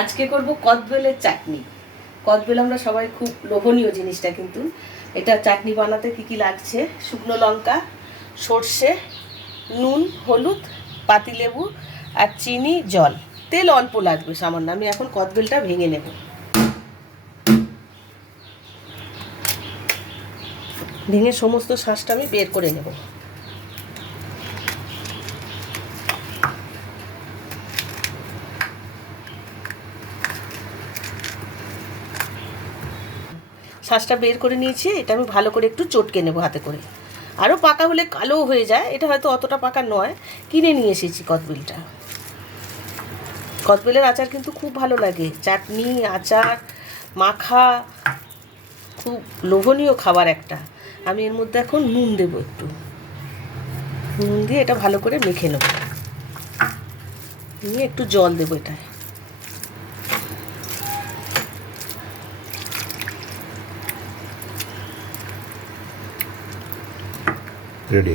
আজকে করব কদবেলের চাটনি। কদবেল আমরা সবাই খুব লোভনীয় জিনিসটা কিন্তু। এটা চাটনি বানাতে কি কি লাগছে? শুকনো লঙ্কা, সর্ষে, নুন, হলুদ, পাতিলেবু আর চিনি, জল। তেল অল্প লাগবে সামান্য। আমি এখন কদবেলটা ভেঙে নেব। ভেঙে সমস্ত শাঁসটা আমি বের করে নেব। শাঁসটা বের করে নিয়েছি, এটা আমি ভালো করে একটু চটকে নেব হাতে করে। আরও পাকা হলে কালো হয়ে যায়, এটা হয়তো অতটা পাকা নয়। কিনে নিয়ে এসেছি কদবেলটা। কদবেলের আচার কিন্তু খুব ভালো লাগে। চাটনি, আচার, মাখা, খুব লোভনীয় খাবার একটা। আমি এর মধ্যে এখন নুন দেবো একটু। নুন দিয়ে এটা ভালো করে মেখে নেব। নিয়ে একটু জল দেবো এটায়। রেডি।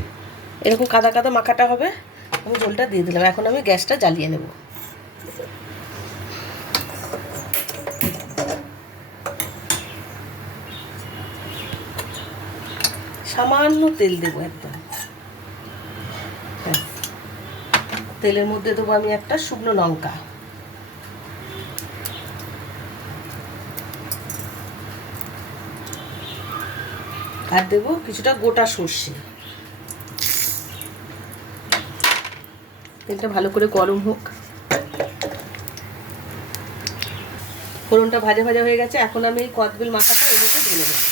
এরকম কাদা কাদা মাখাটা হবে, আমি জলটা দিয়ে দিলাম, এখন আমি গ্যাসটা জ্বালিয়ে নেব। সামান্য তেল দেবো একদম। ব্যাস। তেলের মধ্যে দেবো আমি একটা শুকনো লঙ্কা। আর দেবো কিছুটা গোটা সর্ষে। তেলটা ভালো করে গরম হোক। ফোড়নটা ভাজা ভাজা হয়ে গেছে। এখন আমি এই কদবেল মাথাটা এর মধ্যে ঢেলে দেবো।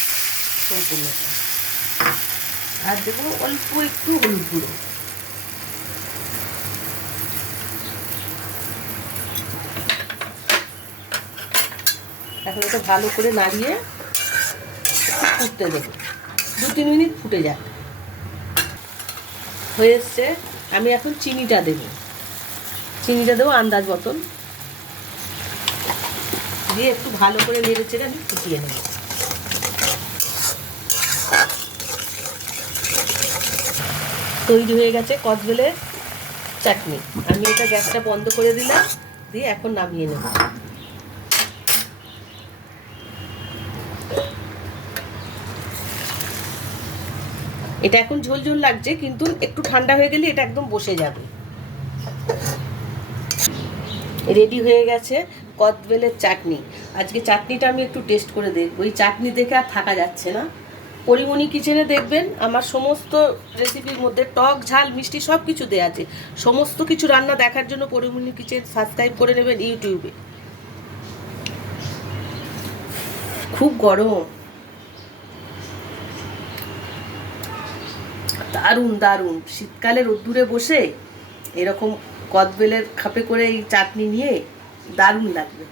সম্পূর্ণটা আর দেবো অল্প একটু হলুদ গুঁড়ো। এখন এটা ভালো করে নাড়িয়ে ফুটতে দেবো। দু তিন মিনিট ফুটে যাক। হয়ে এসছে, আমি এখন চিনিটা দেব। চিনিটা দেবো, আন্দাজ মতন। দিয়ে একটু ভালো করে নেড়ে চেড়ে আমি ফুটিয়ে নেব। তৈরি হয়ে গেছে কদবেলের চাটনি। আমি এটা গ্যাসটা বন্ধ করে দিলাম, দিয়ে এখন নামিয়ে নেব। এটা এখন ঝোল ঝোল লাগছে, কিন্তু একটু ঠান্ডা হয়ে গেলে এটা একদম বসে যাবে। রেডি হয়ে গেছে কদবেলের চাটনি। আজকে চাটনিটা আমি একটু টেস্ট করে দেখব। ওই চাটনি দেখে আর থাকা যাচ্ছে না। পরিমণি কিচেনে দেখবেন, আমার সমস্ত রেসিপির মধ্যে টক, ঝাল, মিষ্টি সব কিছু দেওয়া আছে। সমস্ত কিছু রান্না দেখার জন্য পরিমণি কিচেন সাবস্ক্রাইব করে নেবেন ইউটিউবে। খুব গরম। দারুণ দারুণ। শীতকালে রোদ্দুরে বসে এরকম কদবেলের খাপে করে এই চাটনি নিয়ে দারুণ লাগবে।